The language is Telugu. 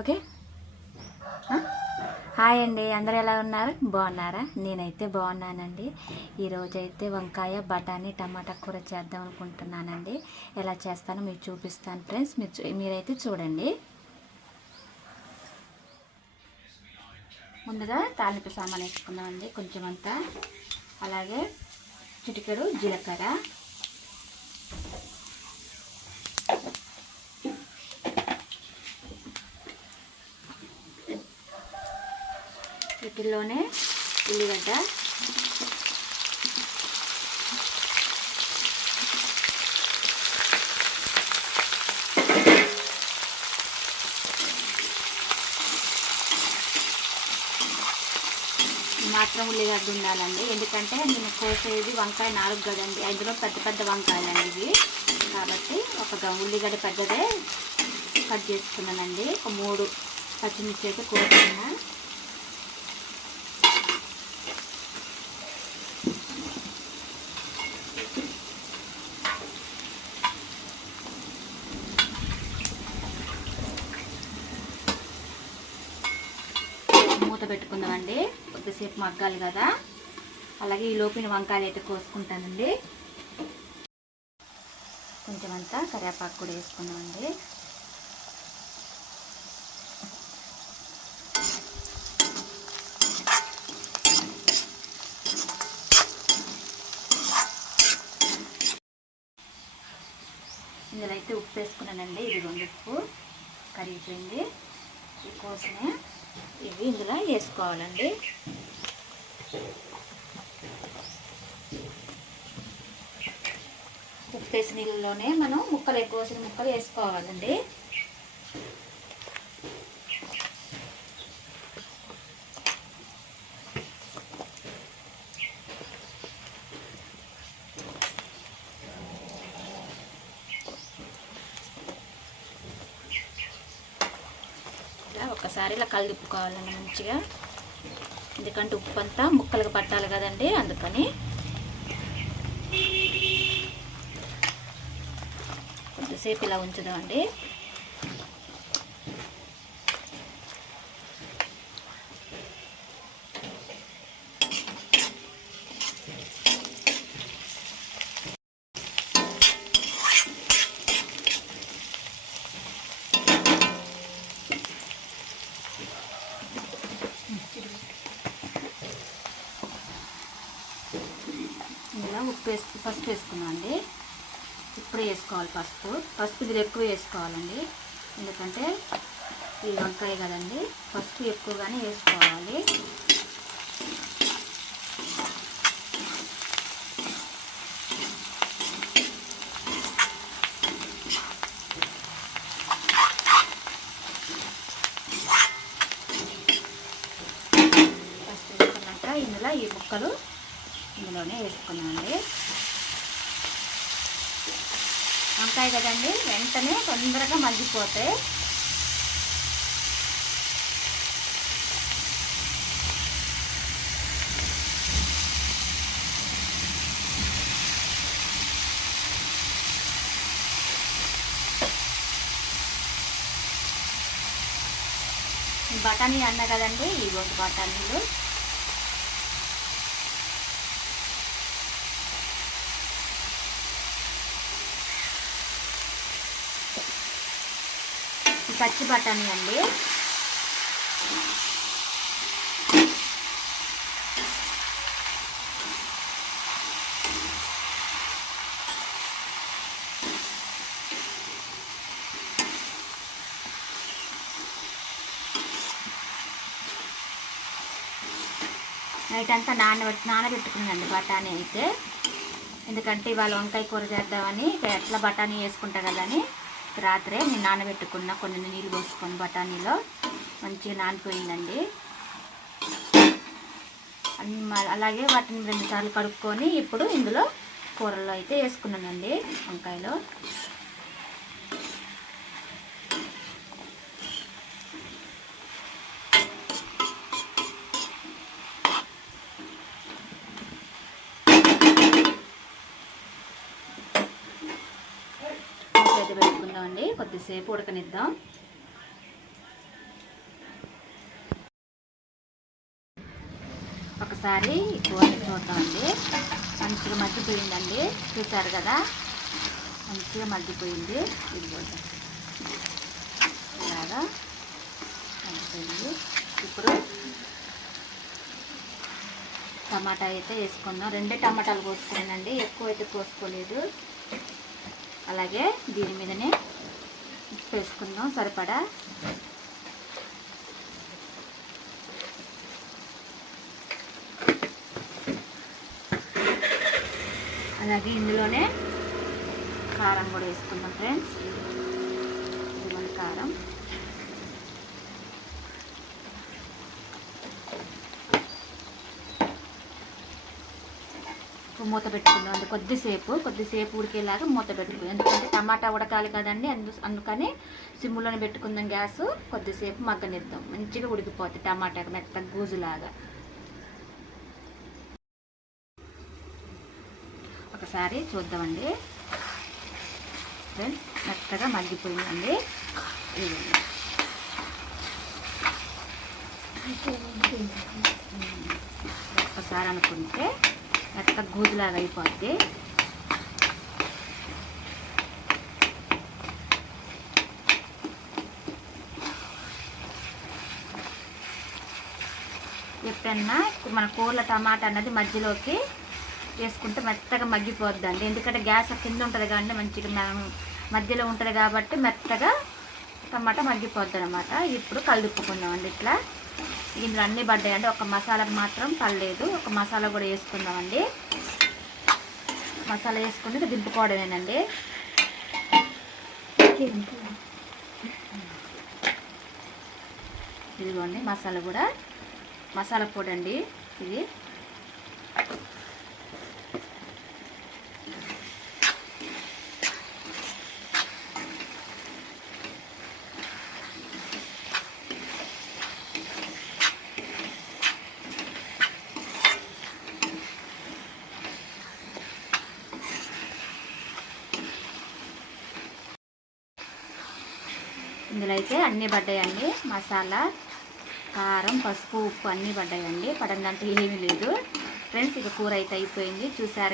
ఓకే? హాయ్ అండి అందరు ఎలా ఉన్నారు? బాగున్నారా? నేనైతే బాగున్నానండి. ఈరోజు అయితే వంకాయ బఠానీ టమాటా కూర చేద్దాం అనుకుంటున్నానండి. ఎలా చేస్తానో మీకు చూపిస్తాను ఫ్రెండ్స్. మీరు చూ- మీరైతే చూడండి. ముందుగా తాలింపు సామాన్ వేసుకుందామండి. కొంచెం అంతా అలాగే చిటికెడు జీలకర్ర. వీటిల్లోనే ఉల్లిగడ్డ. మాత్రం ఉల్లిగడ్డ ఉండాలండి. ఎందుకంటే నేను కోసేది వంకాయ నాలుగు కదండి అందులో పెద్ద పెద్ద వంకాయలండి ఇవి. కాబట్టి ఒక ఉల్లిగడ్డ పెద్దదే కట్ చేసుకున్నానండి. ఒక మూడు పచ్చిమిర్చి అయితే కోసుకున్నాను మూత పెట్టుకుందామండి. కొద్దిసేపు మగ్గాలి కదా. అలాగే ఈ లోపిన వంకాయలు అయితే కోసుకుంటానండి. కొంచెం అంతా కరివేపాకు కూడా వేసుకుందామండి. ఇందులో అయితే ఉప్పు వేసుకున్నానండి. ఇది రెండు ఉప్పు. కరిగిపోయింది. ఈ కోసమే ఇవి ఇందులో వేసుకోవాలండి. ఉప్పు వేసిన నీళ్ళలోనే మనం ముక్కలు ఎక్కువ కోసిన ముక్కలు వేసుకోవాలండి ఇలా ఒకసారి ఇలా కలిదిప్పుకోవాలండి మంచిగా. ఎందుకంటే ఉప్పు అంతా ముక్కలకు పట్టాలి కదండి అందుకని. కొద్దిసేపు ఇలా ఉంచుదామండి. ఇలా ఉప్పు వేసుకు పసుపు వేసుకున్నామండి ఇప్పుడే వేసుకోవాలి పసుపు. పసుపు ఇది ఎక్కువ వేసుకోవాలండి. ఎందుకంటే ఈ వంకాయ కదండి. పసుపు ఎక్కువగానే వేసుకోవాలి. ఇందులో ఈ ముక్కలు ఇందులోనే వేసుకున్నామండి వంకాయ కదండి వెంటనే తొందరగా మగ్గిపోతాయి బఠానీ అన్న కదండి ఈ ఒక బఠానీలు. పచ్చి బఠానీ అండి. నైట్ అంతా నానబెట్టి నానబెట్టుకున్నానండి బఠానీ అయితే. ఎందుకంటే ఇవాళ వంకాయ కూర చేద్దామని ఇక ఎట్లా బఠానీ వేసుకుంటా కదని. రాత్రే నేను నానబెట్టుకున్న కొన్ని నీళ్ళు పోసుకొని బఠానీలో మంచిగా నానిపోయిందండి. అలాగే వాటిని రెండు సార్లు కడుక్కొని ఇప్పుడు ఇందులో కూరలో అయితే వేసుకున్నానండి వంకాయలో. కొద్దిసేపు ఉడకనిద్దాం. ఒకసారి కూర చూద్దామండి. మంచిగా మగ్గిపోయిందండి. చూసారు కదా? మంచిగా మగ్గిపోయింది. ఇది ఇలాగా మగ్గిపోయింది. ఇప్పుడు టమాటా అయితే వేసుకుందాం. రెండే టమాటాలు కోసుకున్నానండి. ఎక్కువ అయితే కోసుకోలేదు. అలాగే దీని మీదనే వేసుకుందాం సరిపడా? అలాగే ఇందులోనే కారం కూడా వేసుకుందాం ఫ్రెండ్స్ ఇదిగోండి కారం ఇప్పుడు మూత పెట్టుకుందాం అండి కొద్దిసేపు కొద్దిసేపు ఉడికేలాగా మూత పెట్టుకుందాం ఎందుకంటే టమాటా ఉడకాలి కదండి అందు అందుకని సిమ్లోనే పెట్టుకుందాం గ్యాస్ కొద్దిసేపు మగ్గనిద్దాం. మంచిగా ఉడికిపోతుంది టమాటా మెత్త గూజులాగా. ఒకసారి చూద్దామండి. ఫ్రెండ్స్ మెత్తగా మగ్గిపోయిందండి. ఇదిగోండి. ఒక్కసారి అనుకుంటే మెత్త గూజులాగా అయిపోద్ది. ఎప్పుడన్నా ఇప్పుడు మన కూరల టమాటా అన్నది మధ్యలోకి వేసుకుంటే మెత్తగా మగ్గిపోద్దండి. ఎందుకంటే గ్యాస్ కింద ఉంటుంది కాబట్టి మంచిగా మధ్యలో ఉంటుంది కాబట్టి మెత్తగా టమాటా మగ్గిపోద్ది అనమాట ఇప్పుడు కలుపుకుందామండి ఇట్లా. ఇందులో అన్నీ పడ్డాయండి ఒక మసాలాకు మాత్రం పడలేదు. ఒక మసాలా కూడా వేసుకుందామండి. మసాలా వేసుకుని దింపుకోవడమేనండి. ఇదిగోండి మసాలా కూడా. మసాలా పొడి అండి ఇది. ఇందులో అయితే అన్నీ పడ్డాయండి. మసాలా కారం పసుపు ఉప్పు అన్నీ పడ్డాయండి. పడందంటే ఏమీ లేదు. ఫ్రెండ్స్ ఇక కూర అయితే అయిపోయింది. చూసారు